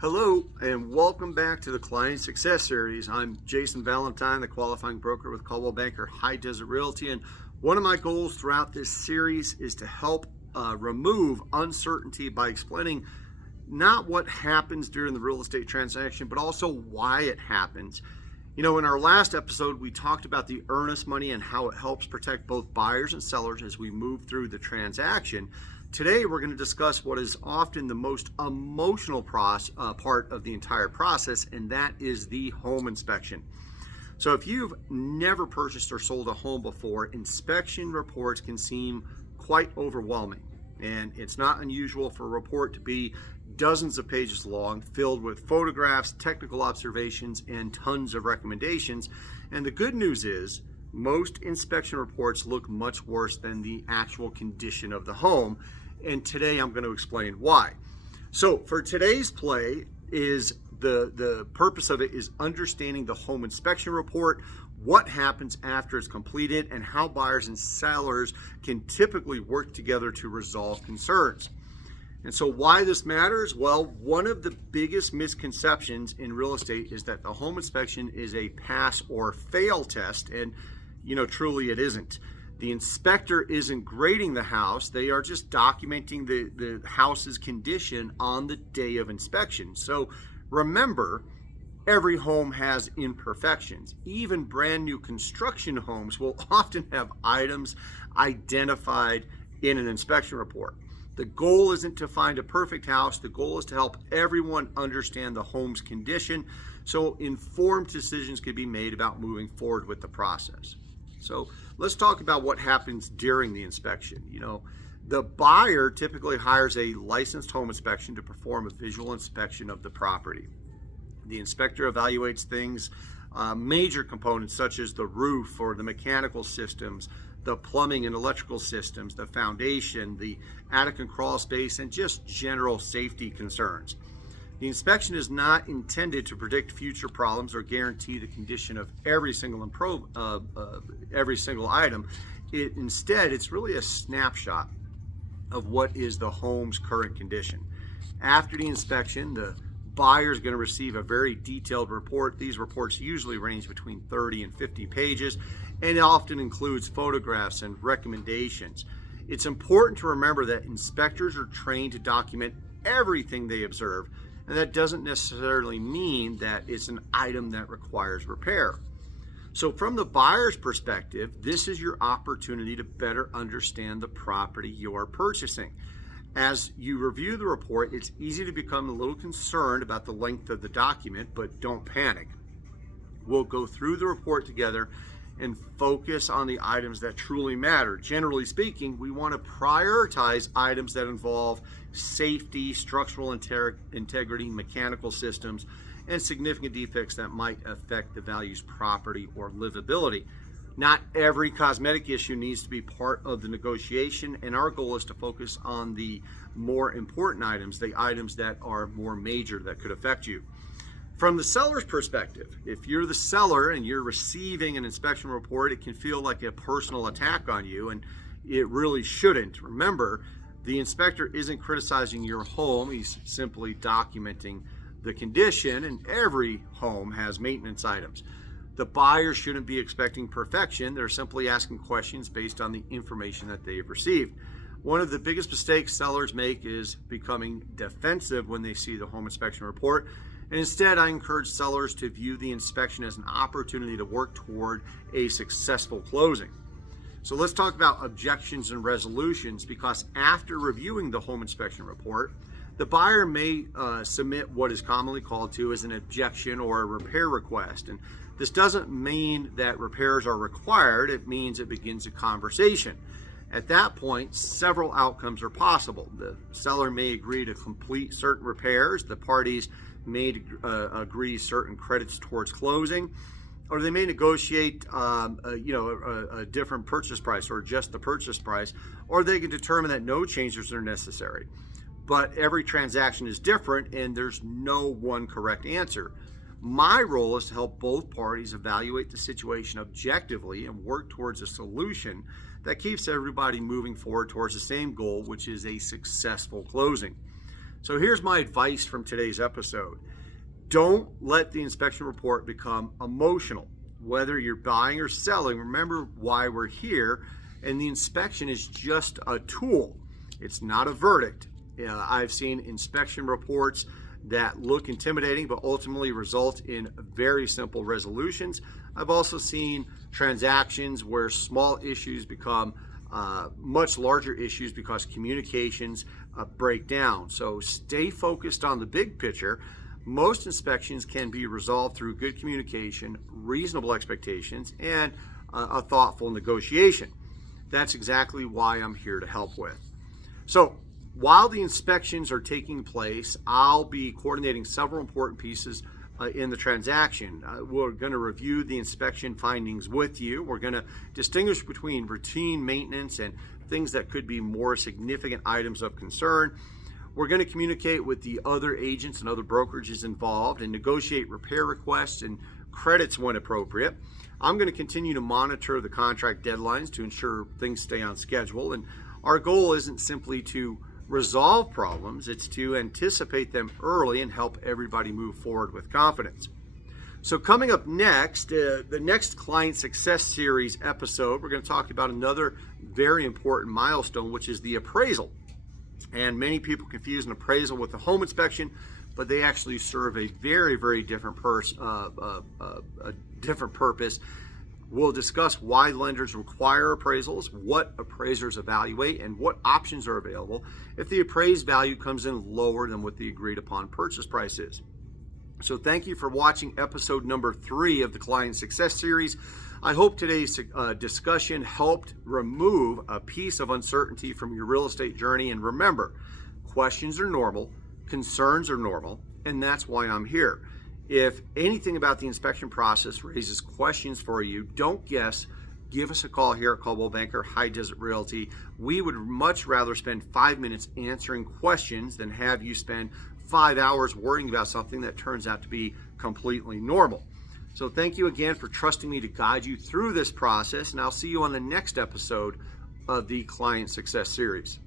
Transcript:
Hello and welcome back to the Client Success Series. I'm Jason Valentine, the qualifying broker with Coldwell Banker High Desert Realty, and one of my goals throughout this series is to help remove uncertainty by explaining not what happens during the real estate transaction, but also why it happens. In our last episode, we talked about the earnest money and how it helps protect both buyers and sellers as we move through the transaction. Today, we're going to discuss what is often the most emotional part of the entire process, and that is the home inspection. So if you've never purchased or sold a home before, inspection reports can seem quite overwhelming. And it's not unusual for a report to be dozens of pages long, filled with photographs, technical observations, and tons of recommendations. And the good news is, most inspection reports look much worse than the actual condition of the home, and today I'm going to explain why. So for today's play is the purpose of it is understanding the home inspection report, what happens after it's completed, and how buyers and sellers can typically work together to resolve concerns. And so why this matters? Well, one of the biggest misconceptions in real estate is that the home inspection is a pass or fail test, and truly it isn't. The inspector isn't grading the house, they are just documenting the house's condition on the day of inspection. So remember, every home has imperfections. Even brand new construction homes will often have items identified in an inspection report. The goal isn't to find a perfect house, the goal is to help everyone understand the home's condition so informed decisions can be made about moving forward with the process. So let's talk about what happens during the inspection. The buyer typically hires a licensed home inspection to perform a visual inspection of the property. The inspector evaluates things, major components such as the roof or the mechanical systems, the plumbing and electrical systems, the foundation, the attic and crawl space, and just general safety concerns. The inspection is not intended to predict future problems or guarantee the condition of every single item. Instead, it's really a snapshot of what is the home's current condition. After the inspection, the buyer is going to receive a very detailed report. These reports usually range between 30 and 50 pages, and it often includes photographs and recommendations. It's important to remember that inspectors are trained to document everything they observe, and that doesn't necessarily mean that it's an item that requires repair. So from the buyer's perspective, this is your opportunity to better understand the property you're purchasing. As you review the report, it's easy to become a little concerned about the length of the document, but don't panic. We'll go through the report together and focus on the items that truly matter. Generally speaking, we want to prioritize items that involve safety, structural integrity, mechanical systems, and significant defects that might affect the value's property or livability. Not every cosmetic issue needs to be part of the negotiation, and our goal is to focus on the more important items, the items that are more major that could affect you. From the seller's perspective, if you're the seller and you're receiving an inspection report, it can feel like a personal attack on you, and it really shouldn't. Remember, the inspector isn't criticizing your home, he's simply documenting the condition, and every home has maintenance items. The buyer shouldn't be expecting perfection, they're simply asking questions based on the information that they have received. One of the biggest mistakes sellers make is becoming defensive when they see the home inspection report. And instead, I encourage sellers to view the inspection as an opportunity to work toward a successful closing. So let's talk about objections and resolutions, because after reviewing the home inspection report, the buyer may submit what is commonly called to as an objection or a repair request. And this doesn't mean that repairs are required, it means it begins a conversation. At that point, several outcomes are possible. The seller may agree to complete certain repairs, the parties may agree certain credits towards closing, or they may negotiate a different purchase price or just the purchase price, or they can determine that no changes are necessary. But every transaction is different and there's no one correct answer. My role is to help both parties evaluate the situation objectively and work towards a solution that keeps everybody moving forward towards the same goal, which is a successful closing. So here's my advice from today's episode. Don't let the inspection report become emotional. Whether you're buying or selling, remember why we're here, and the inspection is just a tool. It's not a verdict. I've seen inspection reports that look intimidating but ultimately result in very simple resolutions. I've also seen transactions where small issues become much larger issues because communications break down. So stay focused on the big picture. Most inspections can be resolved through good communication, reasonable expectations, and a thoughtful negotiation. That's exactly why I'm here to help with. So while the inspections are taking place, I'll be coordinating several important pieces in the transaction. We're going to review the inspection findings with you. We're going to distinguish between routine maintenance and things that could be more significant items of concern. We're going to communicate with the other agents and other brokerages involved and negotiate repair requests and credits when appropriate. I'm going to continue to monitor the contract deadlines to ensure things stay on schedule. And our goal isn't simply to resolve problems, it's to anticipate them early and help everybody move forward with confidence. So coming up next, the next Client Success Series episode, we're going to talk about another very important milestone, which is the appraisal. And many people confuse an appraisal with a home inspection, but they actually serve a very, very different different purpose. We'll discuss why lenders require appraisals, what appraisers evaluate, and what options are available if the appraised value comes in lower than what the agreed upon purchase price is. So thank you for watching episode number 3 of the Client Success Series. I hope today's discussion helped remove a piece of uncertainty from your real estate journey. And remember, questions are normal, concerns are normal, and that's why I'm here. If anything about the inspection process raises questions for you, don't guess. Give us a call here at Coldwell Banker High Desert Realty. We would much rather spend 5 minutes answering questions than have you spend 5 hours worrying about something that turns out to be completely normal. So thank you again for trusting me to guide you through this process, and I'll see you on the next episode of the Client Success Series.